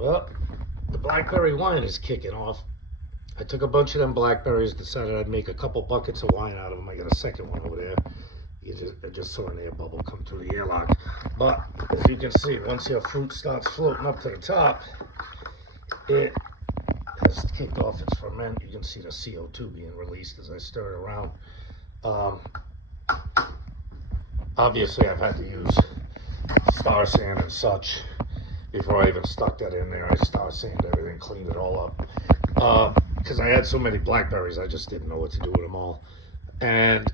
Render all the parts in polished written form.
Well, the blackberry wine is kicking off. I took a bunch of them blackberries, decided I'd make a couple buckets of wine out of them. I got a second one over there. I just saw an air bubble come through the airlock. But as you can see, once your fruit starts floating up to the top, it has kicked off its ferment. You can see the CO2 being released as I stir it around. Obviously, I've had to use star sand and such before I even stuck that in there. I star sanded everything, cleaned it all up. Because I had so many blackberries, I just didn't know what to do with them all. And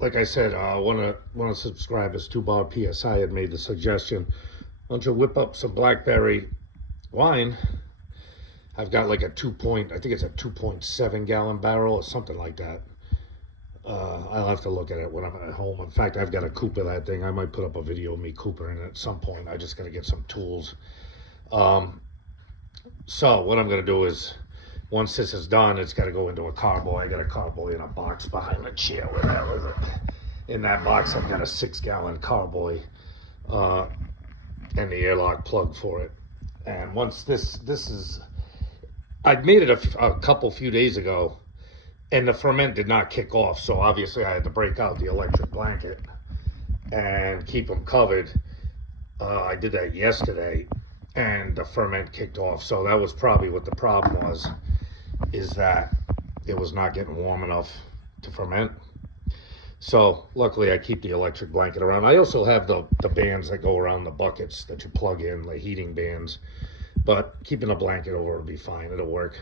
like I said, one of subscribers, 2 Bar PSI, had made the suggestion, why don't you whip up some blackberry wine? I've got like I think it's a 2.7 gallon barrel or something like that. I'll have to look at it when I'm at home. In fact, I've got a cooper that thing. I might put up a video of me coopering it at some point. I just got to get some tools. So what I'm going to do is, once this is done, it's got to go into a carboy. I got a carboy in a box behind the chair. Where the hell is it? In that box, I've got a 6-gallon carboy and the airlock plug for it. And once this is, I'd made it a few days ago, and the ferment did not kick off. So obviously I had to break out the electric blanket and keep them covered. I did that yesterday, and the ferment kicked off. So that was probably what the problem was, is that it was not getting warm enough to ferment. So luckily I keep the electric blanket around. I also have the bands that go around the buckets that you plug in, the heating bands, but keeping a blanket over will be fine. It'll work.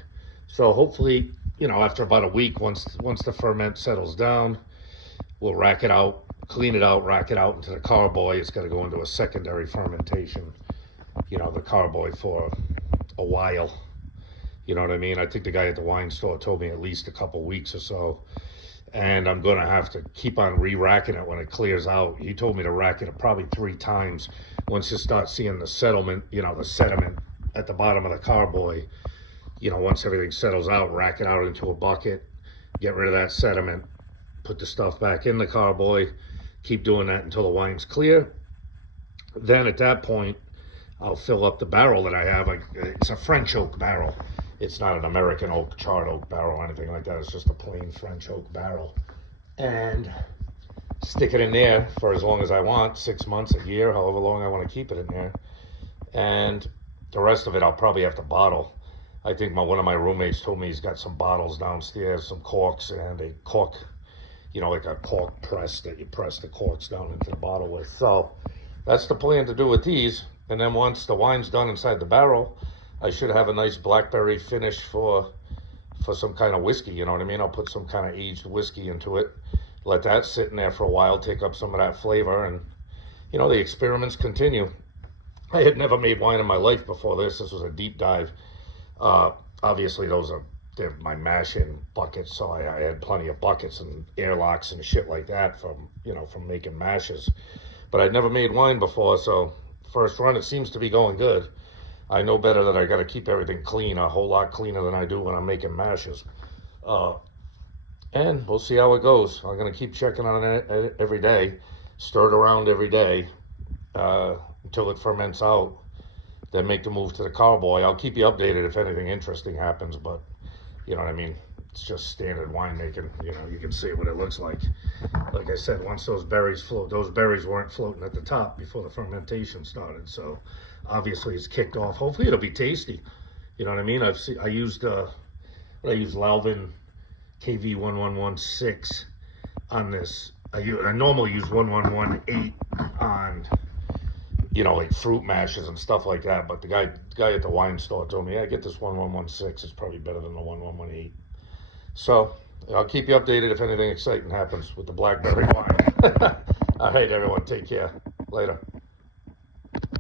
So hopefully, after about a week, once the ferment settles down, we'll rack it out, clean it out, rack it out into the carboy. It's got to go into a secondary fermentation, the carboy for a while. You know what I mean? I think the guy at the wine store told me at least a couple weeks or so. And I'm going to have to keep on re-racking it when it clears out. He told me to rack it probably 3 times. Once you start seeing the sediment at the bottom of the carboy, once everything settles out, rack it out into a bucket, get rid of that sediment, put the stuff back in the carboy, keep doing that until the wine's clear. Then at that point, I'll fill up the barrel that I have. It's a French oak barrel. It's not an American oak, charred oak barrel or anything like that. It's just a plain French oak barrel. And stick it in there for as long as I want, 6 months, a year, however long I want to keep it in there. And the rest of it I'll probably have to bottle. I think one of my roommates told me he's got some bottles downstairs, some corks, and a cork, like a cork press that you press the corks down into the bottle with. So that's the plan to do with these. And then once the wine's done inside the barrel, I should have a nice blackberry finish for some kind of whiskey, you know what I mean? I'll put some kind of aged whiskey into it, let that sit in there for a while, take up some of that flavor, and, the experiments continue. I had never made wine in my life before this. This was a deep dive. Obviously, they're my mash-in buckets, so I had plenty of buckets and airlocks and shit like that from making mashes. But I'd never made wine before, so first run, it seems to be going good. I know better that I got to keep everything clean, a whole lot cleaner than I do when I'm making mashes. And we'll see how it goes. I'm going to keep checking on it every day, stir it around every day until it ferments out. Then make the move to the carboy. I'll keep you updated if anything interesting happens, but you know what I mean? It's just standard winemaking. You can see what it looks like. Like I said, once those berries float, those berries weren't floating at the top before the fermentation started. So obviously it's kicked off. Hopefully it'll be tasty. You know what I mean? I used Lalvin KV1116 on this. I normally use 1118 on like fruit mashes and stuff like that. But the guy at the wine store told me, yeah, get this 1116. It's probably better than the 1118. So I'll keep you updated if anything exciting happens with the blackberry wine. All right, everyone, take care. Later.